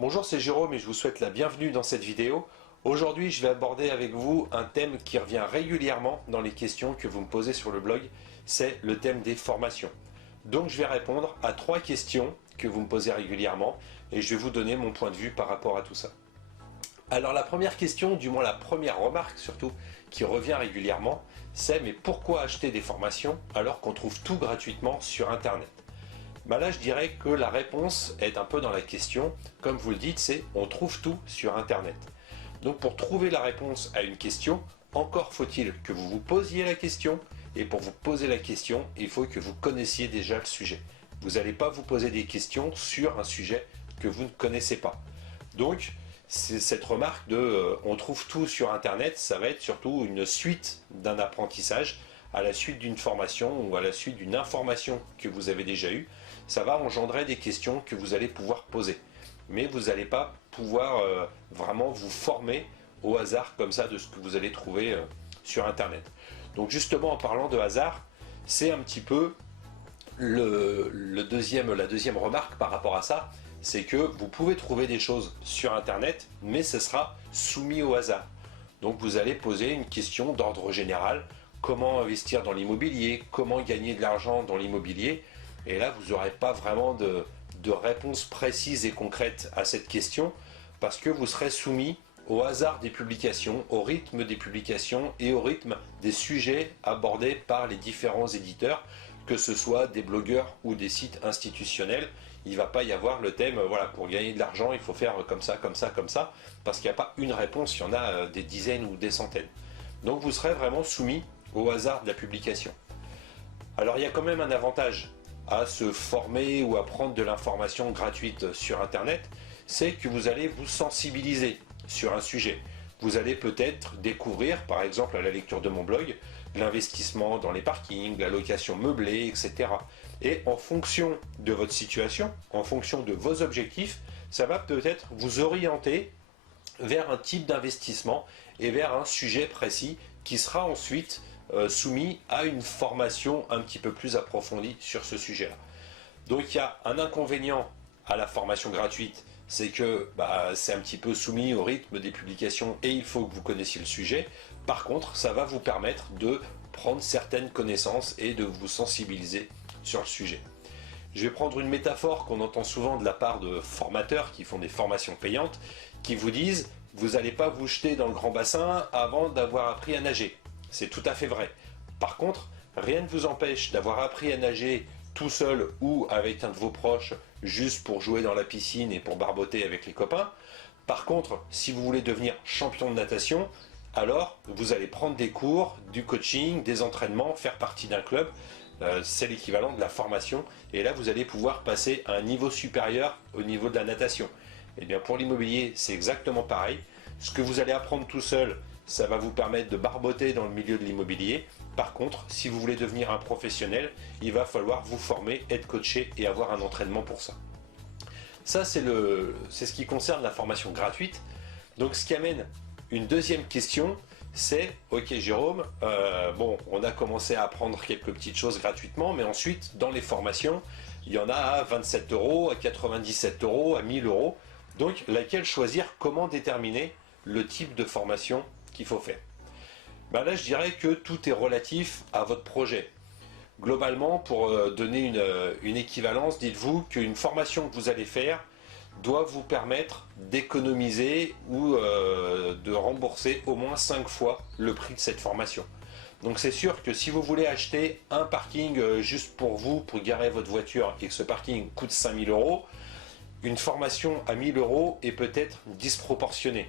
Bonjour, c'est Jérôme et je vous souhaite la bienvenue dans cette vidéo. Aujourd'hui, je vais aborder avec vous un thème qui revient régulièrement dans les questions que vous me posez sur le blog, c'est le thème des formations. Donc je vais répondre à 3 questions que vous me posez régulièrement et je vais vous donner mon point de vue par rapport à tout ça. Alors la première question, du moins la première remarque surtout, qui revient régulièrement, c'est mais pourquoi acheter des formations alors qu'on trouve tout gratuitement sur Internet ? Là je dirais que la réponse est un peu dans la question, comme vous le dites, c'est on trouve tout sur Internet. Donc pour trouver la réponse à une question, encore faut-il que vous vous posiez la question, et pour vous poser la question, il faut que vous connaissiez déjà le sujet. Vous n'allez pas vous poser des questions sur un sujet que vous ne connaissez pas. Donc cette remarque de on trouve tout sur Internet, ça va être surtout une suite d'un apprentissage, à la suite d'une formation ou à la suite d'une information que vous avez déjà eue. Ça va engendrer des questions que vous allez pouvoir poser. Mais vous n'allez pas pouvoir vraiment vous former au hasard comme ça de ce que vous allez trouver sur Internet. Donc justement en parlant de hasard, c'est un petit peu la deuxième remarque par rapport à ça, c'est que vous pouvez trouver des choses sur Internet, mais ce sera soumis au hasard. Donc vous allez poser une question d'ordre général, comment investir dans l'immobilier, comment gagner de l'argent dans l'immobilier, et là vous n'aurez pas vraiment de réponse précise et concrète à cette question, parce que vous serez soumis au hasard des publications, au rythme des publications et au rythme des sujets abordés par les différents éditeurs, que ce soit des blogueurs ou des sites institutionnels. Il ne va pas y avoir le thème, voilà, pour gagner de l'argent, il faut faire comme ça, comme ça, comme ça, parce qu'il n'y a pas une réponse, il y en a des dizaines ou des centaines. Donc vous serez vraiment soumis au hasard de la publication. Alors il y a quand même un avantage à se former ou à prendre de l'information gratuite sur Internet, c'est que vous allez vous sensibiliser sur un sujet. Vous allez peut-être découvrir, par exemple à la lecture de mon blog, l'investissement dans les parkings, la location meublée, etc. Et en fonction de votre situation, en fonction de vos objectifs, ça va peut-être vous orienter vers un type d'investissement et vers un sujet précis qui sera ensuite soumis à une formation un petit peu plus approfondie sur ce sujet-là. Donc il y a un inconvénient à la formation gratuite, c'est que c'est un petit peu soumis au rythme des publications et il faut que vous connaissiez le sujet. Par contre, ça va vous permettre de prendre certaines connaissances et de vous sensibiliser sur le sujet. Je vais prendre une métaphore qu'on entend souvent de la part de formateurs qui font des formations payantes, qui vous disent « vous n'allez pas vous jeter dans le grand bassin avant d'avoir appris à nager ». C'est tout à fait vrai. Par contre, rien ne vous empêche d'avoir appris à nager tout seul ou avec un de vos proches juste pour jouer dans la piscine et pour barboter avec les copains. Par contre, si vous voulez devenir champion de natation, alors vous allez prendre des cours, du coaching, des entraînements, faire partie d'un club. C'est l'équivalent de la formation et là vous allez pouvoir passer à un niveau supérieur au niveau de la natation. Et bien pour l'immobilier, c'est exactement pareil. Ce que vous allez apprendre tout seul, ça va vous permettre de barboter dans le milieu de l'immobilier. Par contre, si vous voulez devenir un professionnel, il va falloir vous former, être coaché et avoir un entraînement pour ça. Ça, c'est ce qui concerne la formation gratuite. Donc, ce qui amène une deuxième question, c'est « Ok Jérôme, on a commencé à apprendre quelques petites choses gratuitement, mais ensuite, dans les formations, il y en a à 27 €, à 97 €, à 1000 €. Donc, laquelle choisir? Comment déterminer le type de formation qu'il faut faire? Là, je dirais que tout est relatif à votre projet. Globalement, pour donner une équivalence, dites-vous qu'une formation que vous allez faire doit vous permettre d'économiser ou de rembourser au moins 5 fois le prix de cette formation. Donc c'est sûr que si vous voulez acheter un parking juste pour vous, pour garer votre voiture, et que ce parking coûte 5000 €, une formation à 1000 € est peut-être disproportionnée.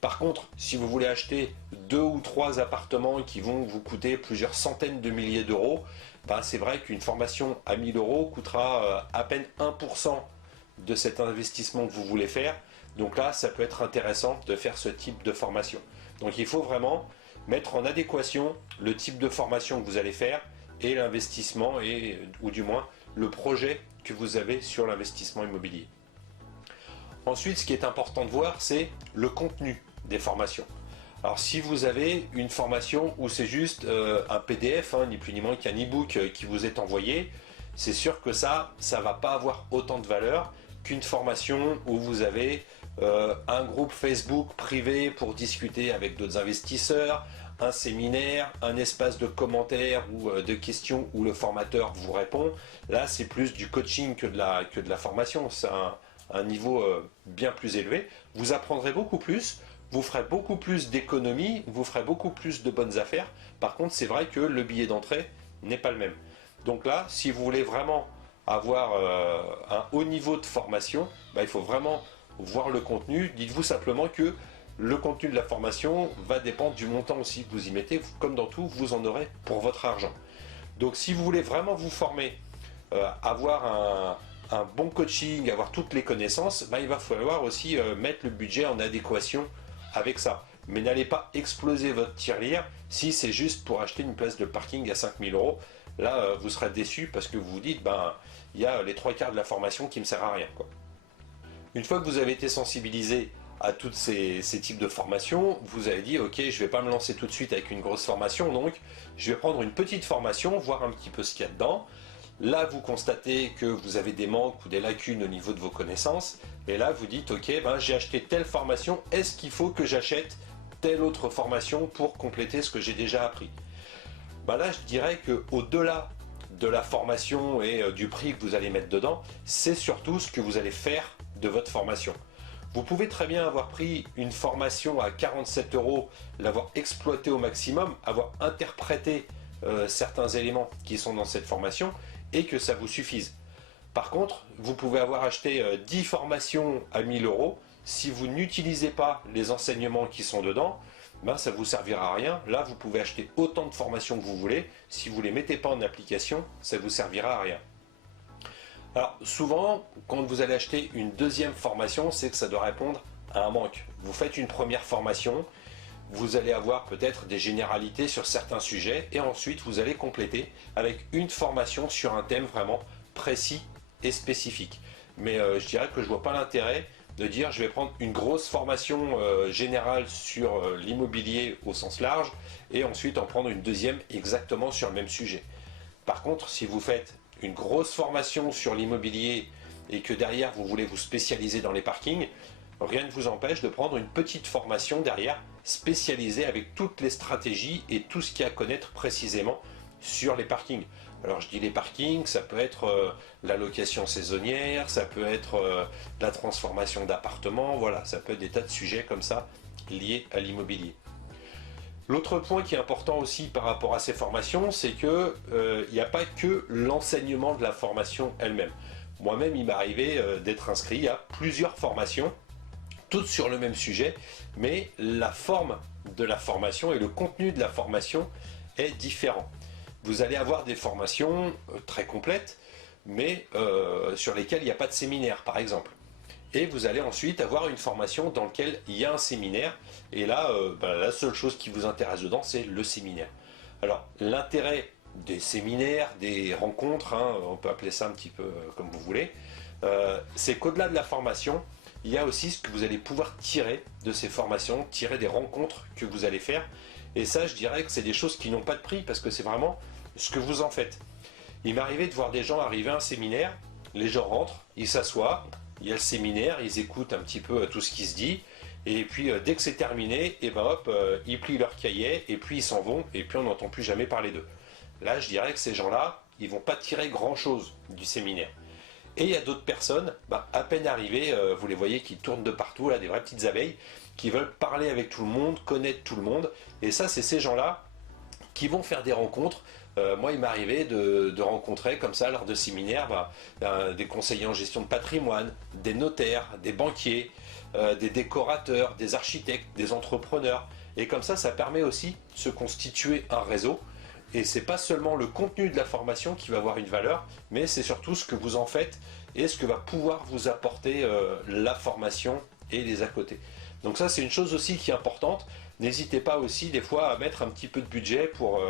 Par contre, si vous voulez acheter 2 ou 3 appartements qui vont vous coûter plusieurs centaines de milliers d'euros, c'est vrai qu'une formation à 1000 € coûtera à peine 1% de cet investissement que vous voulez faire. Donc là, ça peut être intéressant de faire ce type de formation. Donc il faut vraiment mettre en adéquation le type de formation que vous allez faire et l'investissement, ou du moins le projet que vous avez sur l'investissement immobilier. Ensuite, ce qui est important de voir, c'est le contenu des formations. Alors si vous avez une formation où c'est juste un PDF, ni plus ni moins qu'un e-book qui vous est envoyé, c'est sûr que ça va pas avoir autant de valeur qu'une formation où vous avez un groupe Facebook privé pour discuter avec d'autres investisseurs, un séminaire, un espace de commentaires ou de questions où le formateur vous répond. Là, c'est plus du coaching que de la formation. C'est un niveau bien plus élevé. Vous apprendrez beaucoup plus, vous ferez beaucoup plus d'économies, vous ferez beaucoup plus de bonnes affaires. Par contre, c'est vrai que le billet d'entrée n'est pas le même. Donc là, si vous voulez vraiment avoir un haut niveau de formation, il faut vraiment voir le contenu. Dites-vous simplement que le contenu de la formation va dépendre du montant aussi que vous y mettez. Comme dans tout, vous en aurez pour votre argent. Donc si vous voulez vraiment vous former, avoir un bon coaching, avoir toutes les connaissances, il va falloir aussi mettre le budget en adéquation avec ça. Mais n'allez pas exploser votre tirelire si c'est juste pour acheter une place de parking à 5000 €. Là, vous serez déçu parce que vous vous dites, il y a les 3/4 de la formation qui ne me sert à rien, quoi. Une fois que vous avez été sensibilisé à tous ces types de formations, vous avez dit, ok, je ne vais pas me lancer tout de suite avec une grosse formation, donc je vais prendre une petite formation, voir un petit peu ce qu'il y a dedans. Là, vous constatez que vous avez des manques ou des lacunes au niveau de vos connaissances, et là, vous dites, ok, j'ai acheté telle formation, est-ce qu'il faut que j'achète telle autre formation pour compléter ce que j'ai déjà appris? Là, je dirais qu'au-delà de la formation et du prix que vous allez mettre dedans, c'est surtout ce que vous allez faire de votre formation. Vous pouvez très bien avoir pris une formation à 47 €, l'avoir exploité au maximum, avoir interprété certains éléments qui sont dans cette formation et que ça vous suffise. Par contre, vous pouvez avoir acheté 10 formations à 1000 €. Si vous n'utilisez pas les enseignements qui sont dedans, ça ne vous servira à rien. Là, vous pouvez acheter autant de formations que vous voulez. Si vous ne les mettez pas en application, ça ne vous servira à rien. Alors, souvent, quand vous allez acheter une deuxième formation, c'est que ça doit répondre à un manque. Vous faites une première formation, vous allez avoir peut-être des généralités sur certains sujets, et ensuite, vous allez compléter avec une formation sur un thème vraiment précis et spécifique. Mais je dirais que je ne vois pas l'intérêt de dire je vais prendre une grosse formation générale sur l'immobilier au sens large et ensuite en prendre une deuxième exactement sur le même sujet. Par contre, si vous faites une grosse formation sur l'immobilier et que derrière vous voulez vous spécialiser dans les parkings, rien ne vous empêche de prendre une petite formation derrière spécialisée avec toutes les stratégies et tout ce qu'il y a à connaître précisément sur les parkings. Alors je dis les parkings, ça peut être la location saisonnière, ça peut être la transformation d'appartements, voilà, ça peut être des tas de sujets comme ça liés à l'immobilier. L'autre point qui est important aussi par rapport à ces formations, c'est que il n'y a pas que l'enseignement de la formation elle-même. Moi-même, il m'est arrivé d'être inscrit à plusieurs formations, toutes sur le même sujet, mais la forme de la formation et le contenu de la formation est différent. Vous allez avoir des formations très complètes, mais sur lesquelles il n'y a pas de séminaire, par exemple. Et vous allez ensuite avoir une formation dans laquelle il y a un séminaire, et là, la seule chose qui vous intéresse dedans, c'est le séminaire. Alors, l'intérêt des séminaires, des rencontres, on peut appeler ça un petit peu comme vous voulez, c'est qu'au-delà de la formation, il y a aussi ce que vous allez pouvoir tirer de ces formations, tirer des rencontres que vous allez faire. Et ça, je dirais que c'est des choses qui n'ont pas de prix, parce que c'est vraiment ce que vous en faites. Il m'est arrivé de voir des gens arriver à un séminaire, les gens rentrent, ils s'assoient, il y a le séminaire, ils écoutent un petit peu tout ce qui se dit, et puis dès que c'est terminé, et hop, ils plient leur cahier, et puis ils s'en vont, et puis on n'entend plus jamais parler d'eux. Là, je dirais que ces gens-là, ils vont pas tirer grand-chose du séminaire. Et il y a d'autres personnes, à peine arrivées, vous les voyez qui tournent de partout, là, des vraies petites abeilles, qui veulent parler avec tout le monde, connaître tout le monde, et ça, c'est ces gens-là qui vont faire des rencontres. Moi, il m'est arrivé de rencontrer comme ça lors de séminaires des conseillers en gestion de patrimoine, des notaires, des banquiers, des décorateurs, des architectes, des entrepreneurs. Et comme ça permet aussi de se constituer un réseau. Et c'est pas seulement le contenu de la formation qui va avoir une valeur, mais c'est surtout ce que vous en faites et ce que va pouvoir vous apporter la formation et les à côté. Donc ça, c'est une chose aussi qui est importante. N'hésitez pas aussi des fois à mettre un petit peu de budget pour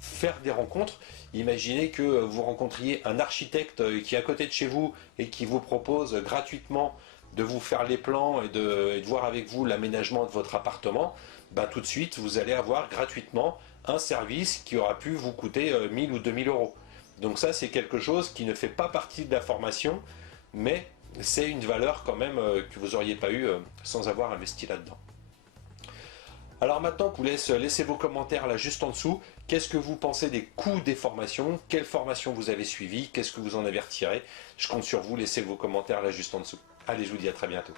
faire des rencontres. Imaginez que vous rencontriez un architecte qui est à côté de chez vous et qui vous propose gratuitement de vous faire les plans et de voir avec vous l'aménagement de votre appartement. Tout de suite, vous allez avoir gratuitement un service qui aura pu vous coûter 1000 ou 2000 €. Donc ça, c'est quelque chose qui ne fait pas partie de la formation, mais c'est une valeur quand même que vous n'auriez pas eu sans avoir investi là-dedans. Alors maintenant, je vous laisse laisser vos commentaires là juste en dessous. Qu'est-ce que vous pensez des coûts des formations? Quelles formations vous avez suivies? Qu'est-ce que vous en avez retiré? Je compte sur vous, laissez vos commentaires là juste en dessous. Allez, je vous dis à très bientôt.